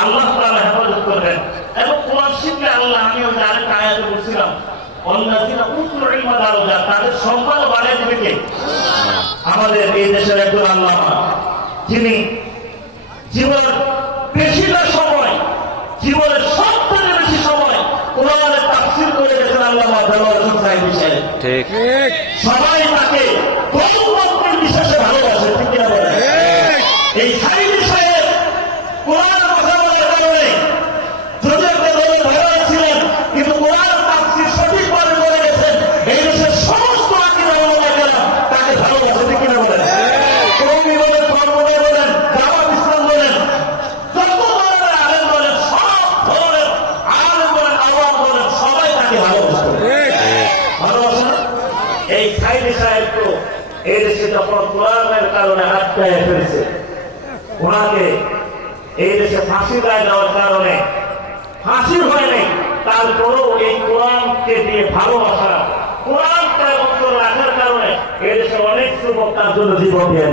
আল্লাহ তাআলা হেফাজত করবেন। এবং কোরআন শিখলে আল্লাহ আমি ওই আরেকটা আয়াতে বলছিলাম অন্যাসিনা উতুল ইলমা দারজা তাদের সম্মান বাড়িয়ে দিবে আমাদের এই দেশের একজন আল্লামা। যিনি জীবনের বেশিটা সময় জীবনের সব থেকে বেশি সময় কোরআনের তাফসীর করে গেছেন আল্লামা দেওয়ার সাহেব। সবাই তাকে গণতন্ত্রের বিশেষে ভালোবাসে ঠিক কিনা বলেন এই সাইড সাহেব কোরআন কথা বলার কারণে যদি একটা দলের ভয় ছিলেন কিন্তু কোরআন তাফসীর সঠিকভাবে করে গেছেন এই দেশের সমস্ত আকিদা ওলামায়েরা তাকে ভালোবাসে ঠিক কিনা বলেন কৌমি বলেন ধর্মদয় বলেন জামাত ইসলাম বলেন যত ধরনের আলেম বলেন সব ধরনের আলেম বলেন আওয়াম বলেন সবাই তাকে ভালোবাসে ভালোবাসে না? এই সাইদি সাহেব তো এই দেশে যখন কোরআনের কারণে আটকায় ফেলছে ওনাকে এই দেশে ফাঁসি রায় দেওয়ার কারণে ফাঁসি হয়নি তারপরেও এই কোরআনকে দিয়ে ভালোবাসা কোরআন তার অন্তর রাখার কারণে এই দেশে অনেক যুবক তার জন্য জীবন দিয়ে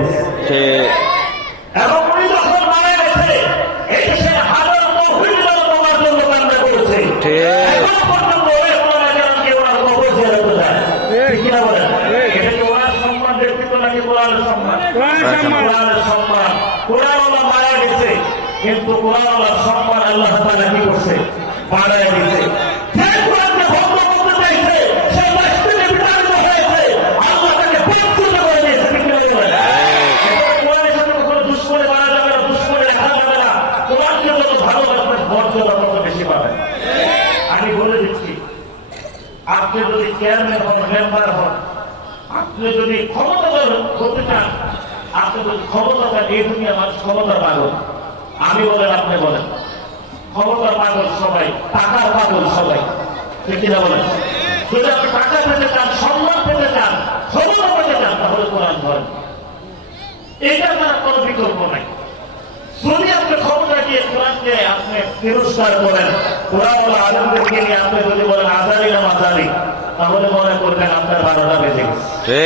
এবং উনি যখন মারা গেছে এই দেশে হাজার তৌহিদ তোমার জন্য কান্না করেছে। ঠিক। এখনও পর্যন্ত ওই কোরআন কেন কেউ আর কবর জিয়ারত করে যায় ঠিক কিনা বলেন এটা কি ওনার সম্মান ব্যক্তিত্ব নাকি কোরআনের সম্মান কোরআনের সম্মান। কোরআনের সম্মান কোরআন ওলা মারা গেছে কিন্তু কোরআন সম্মান আল্লাহ তাআলা কি করছে? বাড়ায় দিয়েছে। যে কোরআনকে ভঙ্গ করতে চাইছে সে দেশ থেকে বিতাড়িত হয়েছে আল্লাহ তাকে বঞ্চিত করে দিয়েছে ঠিক কিনা বলেন কোরআনের সাথে কখনো দুশ্মনে মারা যাবে না দুশ্মনে রাখা যাবে না। কোরআনকে যত ভালোবাসবেন মর্যাদা তত বেশি পাবেন। আমি বলে দিচ্ছি আপনি যদি চেয়ারম্যান হন মেম্বার হন আপনি যদি ক্ষমতাধর হতে চান আপনি যদি এই দুনিয়া মানুষ ক্ষমতা পাগল। আমি বলেন আপনি বলেন ক্ষমতার পাগল সবাই টাকার পাগল সবাই। ঠিক কিনা বলেন? যদি আপনি টাকা পেতে চান সম্মান পেতে চান ক্ষমতা পেতে চান তাহলে কোরআন ধরেন। এটা তার কোনো বিকল্প নাই। যদি আপনি ক্ষমতা দিয়ে কোরআনকে আপনি তিরস্কার করেন কোরআন ও আলমদেরকে নিয়ে আপনি যদি বলেন আজারি না মাজারি তাহলে মনে করবেন আপনার বারোটা বেজে গেছে।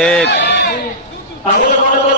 তাহলে মনে করবেন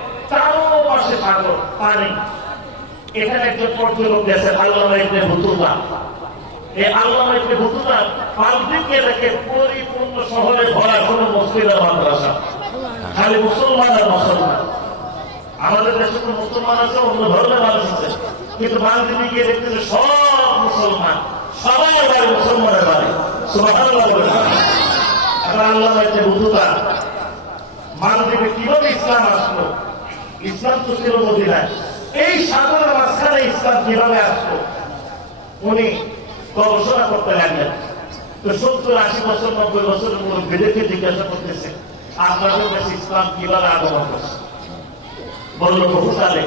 চারপাশে সাগর পানি। এখানে একজন পর্যটক গেছে আল্লামা ইবনে বুতুল্লাহ এই আল্লামা ইবনে বুতুল্লাহ মালদ্বীপকে দেখে পরিপূর্ণ শহরে ভরা কোনো মসজিদ মাদ্রাসা। খালি মুসলমান আর মুসলমান। আমাদের দেশে তো মুসলমান আছে, অন্য ধর্মের মানুষ আছে। কিন্তু মালদ্বীপে গিয়ে দেখতেছে সব মুসলমান। সবাই বাড়ি মুসলমানের বাড়ি। আল্লাহ বুতুল্লাহ মালদ্বীপে কীভাবে ইসলাম আসলো? ইসলাম তো ছিল মদিনায়। এই সাগরের মাঝখানে ইসলাম কীভাবে আসলো? উনি গবেষণা করতে লাগলেন। তো সত্তর, আশি বছর, নব্বই বছরের উপর বেদেকে জিজ্ঞাসা করতেছে, আপনাদের কাছে ইসলাম কীভাবে আগমন করছে বলল, বহু সালে।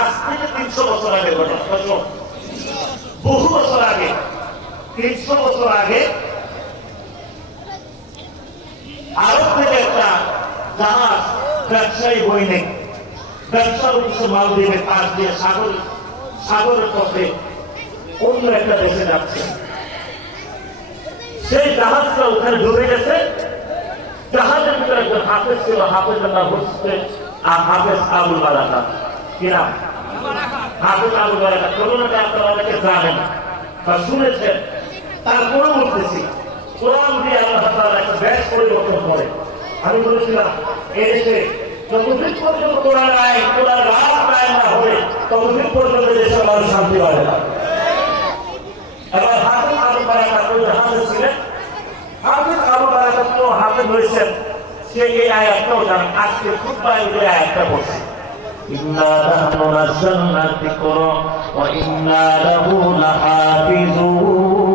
আজ থেকে তিনশো বছর আগে বহু বছর আগে, তিনশো বছর আগে আরব থেকে একটা জাহাজ ব্যবসায়ী বইনে ব্যবসার উদ্দেশ্যে মালদ্বীপের পাশ দিয়ে সাগর, সাগরের পথে অন্য একটা দেশে যাচ্ছে। সেই জাহাজটা ওখানে ডুবে গেছে। জাহাজের ভিতরে একজন হাফেজ ছিল, হাফেজ আল্লাহ হচ্ছে, আর হাফেজ আবুল বারাকা কিনা হাফেজ আবুল বারাকা করোনাটা আপনারা অনেকে জানেন বা শুনেছেন। তারপরে বলতেছি কোরআন দিয়ে আল্লাহ একটা ব্যাস পরিবর্তন করে। আমি বলেছিলাম এই দেশে যতদিন পর্যন্ত কোরআন আয় কোরআন রাত আয় না হবে ততদিন পর্যন্ত দেশের মানুষ শান্তি পাবে না এবার হাফেজ আবুল বারাকা ওই হাফেজ ছিলেন হাফেজ আবু বারাকাত তো হাফেজ হয়েছেন সে এই আয়াতটাও জানেন আজকে খুব এই আয়াতটা বলছে إنا نحن نزلنا الذكر وإنا له لحافظون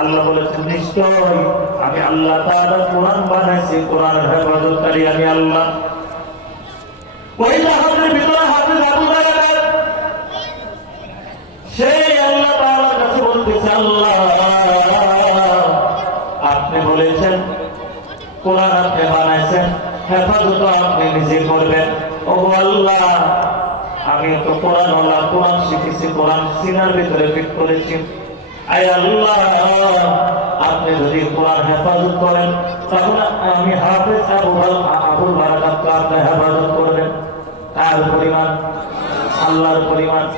আল্লাহ বলেছেন নিশ্চয় আমি আল্লাহ তাআলা কোরআন বানাইছি কোরআনের হেফাজতকারী আমি আল্লাহ। ওই জাহাজের ভিতরে হাফেজ আবু সেই আল্লাহ কাছে বলতেছে, আল্লাহ, আপনি বলেছেন, কোরআন আপনি বানাইছেন, হেফাজত আপনি নিজে করবেন। ও আল্লাহ, আমি তো কোরআন ওলা কোরআন শিখেছি, কোরআন সিনার ভিতরে ফিট করেছি। আয় আল্লাহ, আপনি যদি কোরআন হেফাজত করেন, তখন আমি হাফেজ আবু বল- আবুল বারাকাত আপনি হেফাজত করবেন। কার পরিমাণ? আল্লাহর পরিমাণ।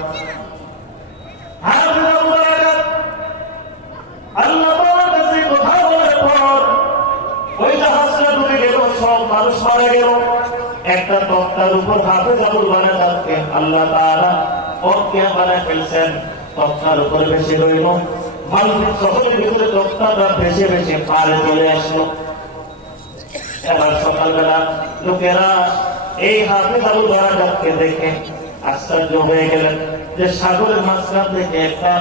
আল্লাহ কাছে কথা বলার পর ওই জাহাজটা ডুবে গেল, সব মানুষ মারা গেল। একটা তক্তার উপর হাফেজ আবুল বারাকাতকে আল্লাহ তাআলা অজ্ঞা বানায় ফেলছেন। তক্তার উপর ভেসে রইল। মানুষের শহরের ভিতরে চলে আসলো। এবার সকালবেলা লোকেরা এই হাফেজ আবুল বারাকাতকে দেখে আশ্চর্য হয়ে গেলেন যে সাগরের মাঝখান থেকে একটা